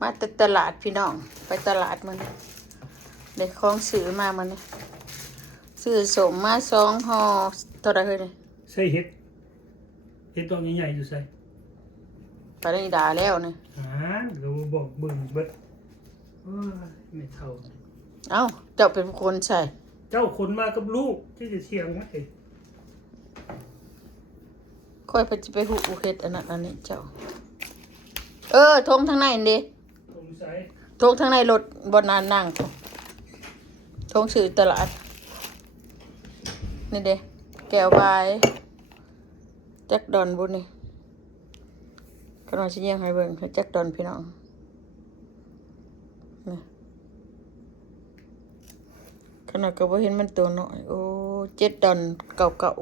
มาแต่ตลาดพี่น้องไปตลาดมันได้ของซื้อมามันซื้อสมมา2ห่อเท่าไหร่เฮ้ยนี่ใส่เห็ดดอกใหญ่ๆอยู่ใส่ไปได้ด่าแล้วนี่เราบอกเบิ่งเบิดไม่เท่าเอ้าเจ้าเป็นคนใส่เจ้าคนมากับลูกที่จะเชียงไหมค่อยไปหูเฮ็ดอันนั้นอันนี้เจ้าทงทางในนี่ทงทางในรถบนนานนั่งทงซื้อตลาดนี่เด้แก้วบายแจ็คดอนบุนี่ก็นอนสิเยี่ยงให้เบิ่งให้แจ็คดอนพี่น้องนี่ขนาดก็บ่เห็นมันตัวน้อยโอ้7ดอนเก่า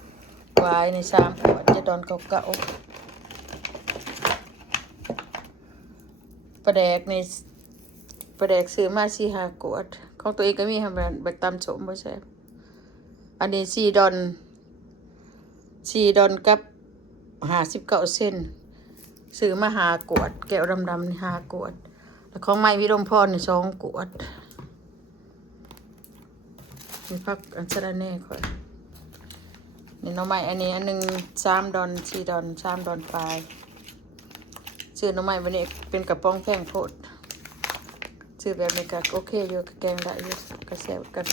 ๆวายใน3ขวด7ดอนเก่าๆปลาแดกในปลาแดกซื้อมา4-5 ขวดของตัวเองก็มีทำแบบตำสมบ่แซ่บอันนี้4ดอนกับ59 เซนซื้อมา5 ขวดแก้วดำๆนี่5 ขวดแล้วของไม้วิรมพรนี่2 ขวดมีผักอันสะระแหน่ค่อยนี่หน่อไม้อันนี้อันนึง3 ดอน4 ดอน3 ดอนปลายซื้อหน่อไม้วันนี้เป็นกระป๋องแพงโพดซื้อแบบนี้ก็โอเคอยู่ก็แกงได้อยู่ก็แซ่บกัน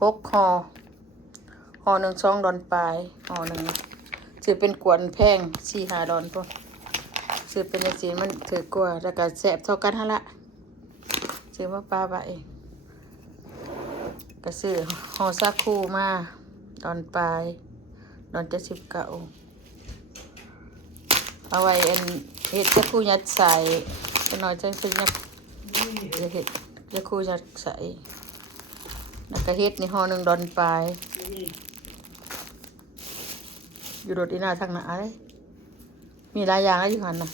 6 ห่อหนึ่ง2 ดอนปลายห่อหนึ่งซื้อเป็นกวนแพง4-5 ดอนพวกซื้อเป็นจังซี่มันถือกว่าแล้วก็แซ่บเท่ากันหั่นละซื้อมาปลาไว้ก็ซื้อห่อซาคูมาดอนปลายดอน79เอาไว้อันเฮ็ดซาคูยัดใส่จะน้อยจังสิยัดจะเฮ็ดซาคูยัดใส่แล้วก็เฮ็ดนี่ห่อหนึ่งดอนปลายอยู่โดดอีหน้าทางหน้าเลยมีหลายอย่างแล้วอยู่หั่นน่ะ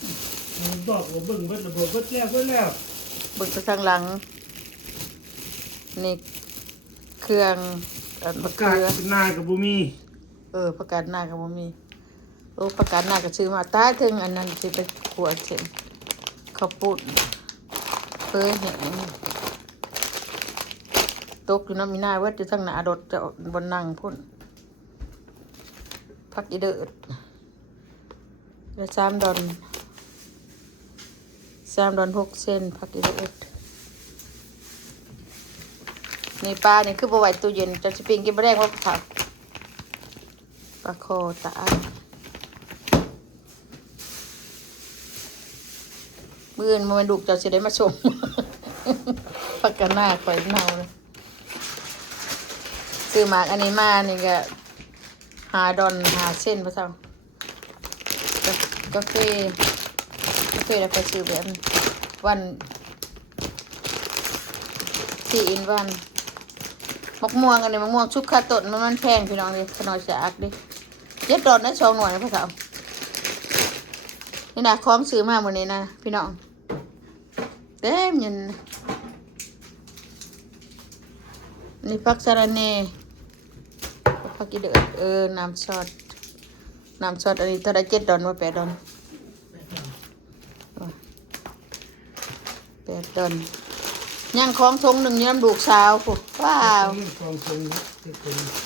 บอกว่าเบิ่งเบิดระบบเบิดแล้วเบิ่งไปทางหลังนี่เครื่องประกาศหน้ากับบ่มีประกาศหน้าก็บ่มีประกาศหน้าก็ซื้อมาตาถึงอันนั้นสิไปขวดเสร็จข้าวปุ้นเห็นตกอยู่น้ำมีหน้าเวทอยู่ทางหน้ารถจะบนนั่งพุ่นพักอีเดิด3 ดอน6 เซนพักอีเดิดนี่ปลานี่คือบ่ไหวตู้เย็นจะสิปิ้งกินบ่ได้ว่าผักปลาคอตามื้ออื่นมันดุกจะสิได้มาชมพักกันหน้าข่อยเน่าเลยซื้อหมากอันนี้มานี่ก็5 ดอน5 เซนพ่อเฒ่ากาแฟแล้วก็ซื้อแบบวัน4 in 1มะม่วงอันนี้มะม่วงชุบข้าวต้นมันแพงพี่น้องดิขนอยจะอักดิ7 ดอนนะ2 หน่วยนะพ่อเฒ่านี่นะของซื้อมาหมดนี้นะพี่น้องเต็มเงินนี่ผักสะระแหน่ผักอีเดือดน้ำซอสอันนี้เท่าไร7 ดอนว่า8 ดอน8 ดอนย่างของทงหนึ่งน้ำดูกสาวปุ๊ว้าว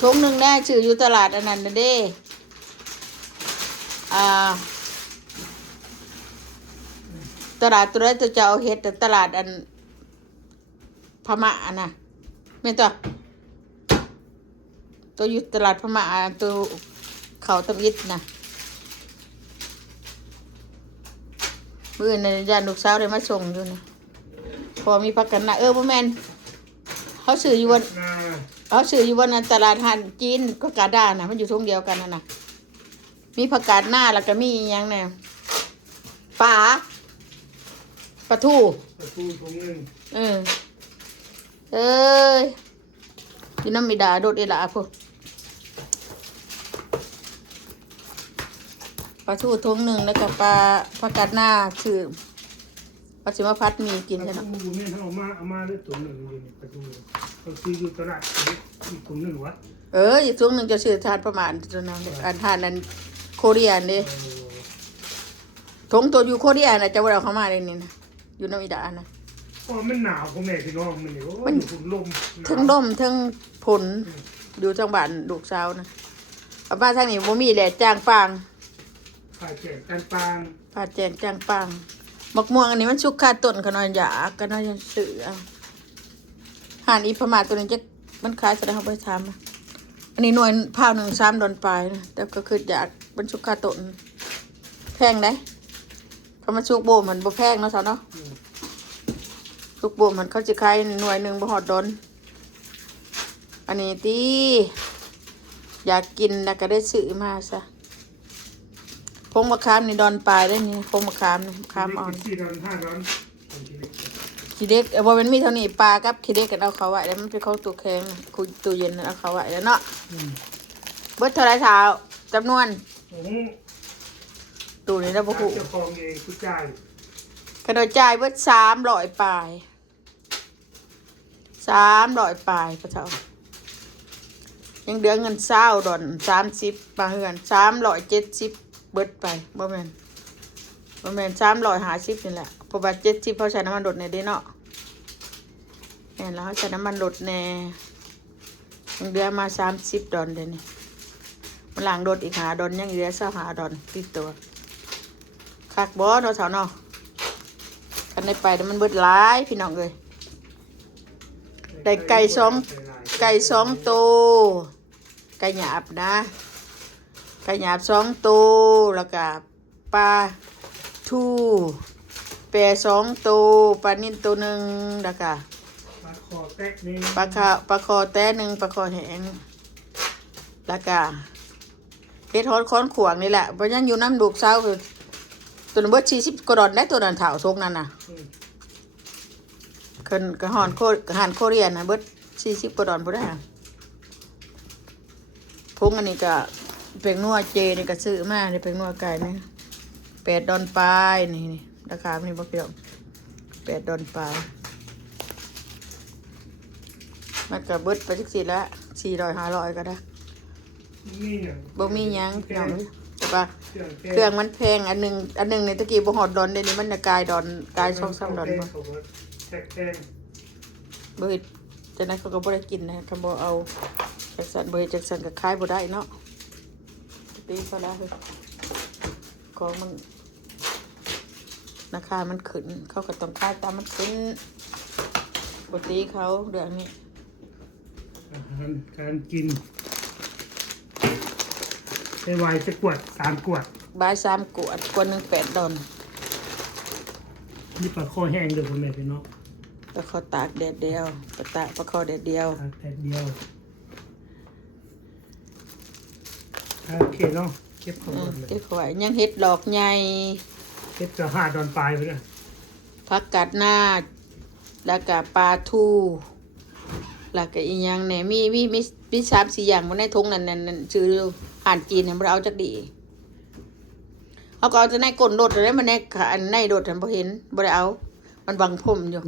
ทงหนึ่งแน่ชื่ออยู่ตลาดอันนั้นเด้ตลาดตัวนั้นจะเอาเฮ็ดแต่ตลาดอันพม่านะไม่ตัวอยู่ตลาดพม่าตัวเขาตะวิดนะเมื่อในยานลูกสาวได้มาส่งอยู่นะพอมีพักกันนะบ่แม่นเขาซื้ออยู่วันตลาดหันจีนก็กาด้านะมันอยู่ทุ่งเดียวกันนะมีผักกาดหน้าแล้วก็มีอย่างแน่ปลาทูถุงนึงอยู่น้ำมีดาโดดเอล่ะพวกปลาทูถุงหนึ่งแล้วก็ผักกาดหน้าชื่อปลาชิมพัดมีกินใช่ไหมเอามาได้ถุงหนึ่งปลาทูเขาซื้ออยู่ตลาดอีกถุงหนึ่งวะอีกถุงหนึ่งจะชื่อทานประมาณตัวนั้นอันทานนั้นโคเรียนดิถุงตัวอยู่โคเรียนนะจะว่าเราเข้ามาเลยนี่นะ อยู่น้ำอีดานะ เพราะมันหนาวพ่อแม่พี่น้องมันนี่โอ้ มั ย น ฝุ่นลมหนาว ทั้งลมทั้งผลอยู่ทางบ้านลูกสาวนะเอาบ้านทางนี้บ่มีแหละจ้างปาง ฝ่ายแจกการปาง ผาแจงจ้างปางมักม่วงอันนี้มันชุกค่าต้นขนาดอยากก็น่าจะซื้อเอาห่านอีพม่าตัวนี้จะมันขายแสดงเขาไปทำอะอันนี้หน่วยผ้า1 3 ดอนปลายนะแต่ก็คืออยากมันชุกค่าต้นแพงได้เขามาชุกโบมันบ่แพงเนาะสาวเนาะชุกโบมันเขาจะขายหน่วย1บ่ฮอดดอน อันนี้ตีอยากกินแล้วก็ได้ซื้อมาซะพงมะขามนี่ดอนปลายได้นี่พงมะขามนี่มะขามอ่อน 4 ดอน 5 ดอน ขี้เด็กบ่เป็นมีเท่านี้ปลากับขี้เด็กกันเอาเขาไว้แล้วมันเป็นของตู้แข็งคุยตู้เย็นเอาเขาไว้แล้วเนาะ อืม เบิดเท่าไรเท้าจำนวน โอ้โห ตู้นี้ได้บ่ฮู้ เจ้าของเองผู้จ่าย กระโดดจ่ายเบิด300ปลาย300ปลายพระเจ้ายังเดือเงิน20 ดอน30บาทเฮือน370เบิดไปบ่แม่น350นี่แหละเพราะว่า70เขาใช้น้ำมันรถในเด้เนาะแม่นแล้วเขาใช้น้ำมันรถแน่ยังเดือมา30 ดอนเดี๋ยวนี้มันหลังรถอีก5 ดอนยังเหลือ25 ดอนติดตัวคักบ่เนาะสาวเนาะคันได้ไปแต่มันเบิดหลายพี่น้องเอ้ยได้ไก่2ตัวไก่หยาบนะไก่หยาบ2ตัวแล้วก็ปลาทูแปร2ตัวปลานิ่นตัวหนึ่งแล้วก็ ปลาคอแตกนี่ ปลาคอแต้หนึ่งปลาคอแห้งแล้วก็เฮ็ดฮอดค้อนขวางนี่แหละบ่ยังอยู่น้ำลูกสาวคือตัวนั้นเบิด40กว่าดอนได้ตัวนั้นเฒ่าทกนั่นน่ะ อืม ขึ้นกระหอนโคกระหันโคเรียนนะเบิด40กว่าดอนบ่ได้หาพงอันนี้ก็เป็นนัวเจนี่ก็ซื้อมานี่เป็นนัวไก่นี่8 ดอนปลายนี่ราคานี่บ่เกี่ยว8 ดอนปลายมันก็เบิดไปจักสิละ400 500ก็ได้ มีหยัง บ่มีหยังพี่น้องเอ้ยแต่ว่า เครื่องแกงเครื่องมันแพงอันหนึงในตะกี้บ่ฮอดดอนเดี๋ยวนี้มันน่ะกลายดอนกลาย2-3 ดอนบ่ แตกแกง บ่เฮ็ดจังนั้นเขาก็บ่ได้กินนะเขาบ่เอาจักสันบ่เฮ็ดจักสันก็ขายบ่ได้เนาะตีเขาแล้วเฮ้ยของมันราคามันขึ้นเขาก็ต้องขายตามมันขึ้นบ่ตีเขาเรื่องนี้ อาหารการกินได้ไวจะกวด3 กวด บาย3 กวดหนึง8 ดอน นี่ปลาคอแห้งเด้อพ่อแม่พี่น้อง แล้วเขาตากแดดเดียวตากปลาคอแดดเดียว ทานแต่เดียวโอเคเนาะเก็บของหมดเลย เก็บเอาไว้ยังเฮ็ดดอกใหญ่ เก็บจะ5 ดอนปลายไปเลย ผักกาดนาดแล้วก็ปลาทูแล้วก็อีกอย่างเนี่ยมี3-4อย่างบนในถุงนั่นชื่ออาหารจีนเนี่ยบ่ได้เอาจักดีเขาก็เอาแต่ในก้นรถแล้วมันในอันในรถหันบ่เห็นบ่ได้เอา มันบังผมอยู่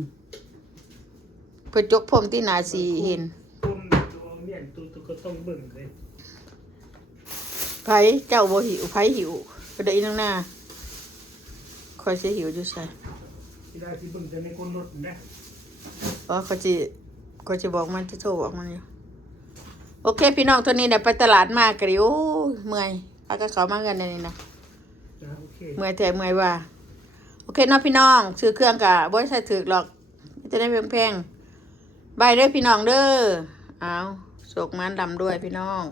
เพิ่นจกผมที่หน้าสิเห็น คุณตัวเมียนตัวก็ต้องเบิ่งเลย ไผเจ้าบ่หิวไผหิวก็ได้อีนางหน้าคอยสิหิวอยู่ไส ที่ได้ที่เบิ่งจะในคนรถนะ เพราะเขาจะบอกมันจะโทรบอกมันอยู่โอเคพี่น้องตัวนี้เนี่ยไปตลาดมากกะดิโอ้ยเมื่อยพาก็เขามากันในนี่นะ โอเค เมื่อยแต่เมื่อยว่าโอเคเนาะพี่น้องซื้อเครื่องกะบ่ได้ใส่ถึกหรอกจะได้แพงๆบายเด้อพี่น้องเด้อเอาโศกมันดำด้วยพี่น้อง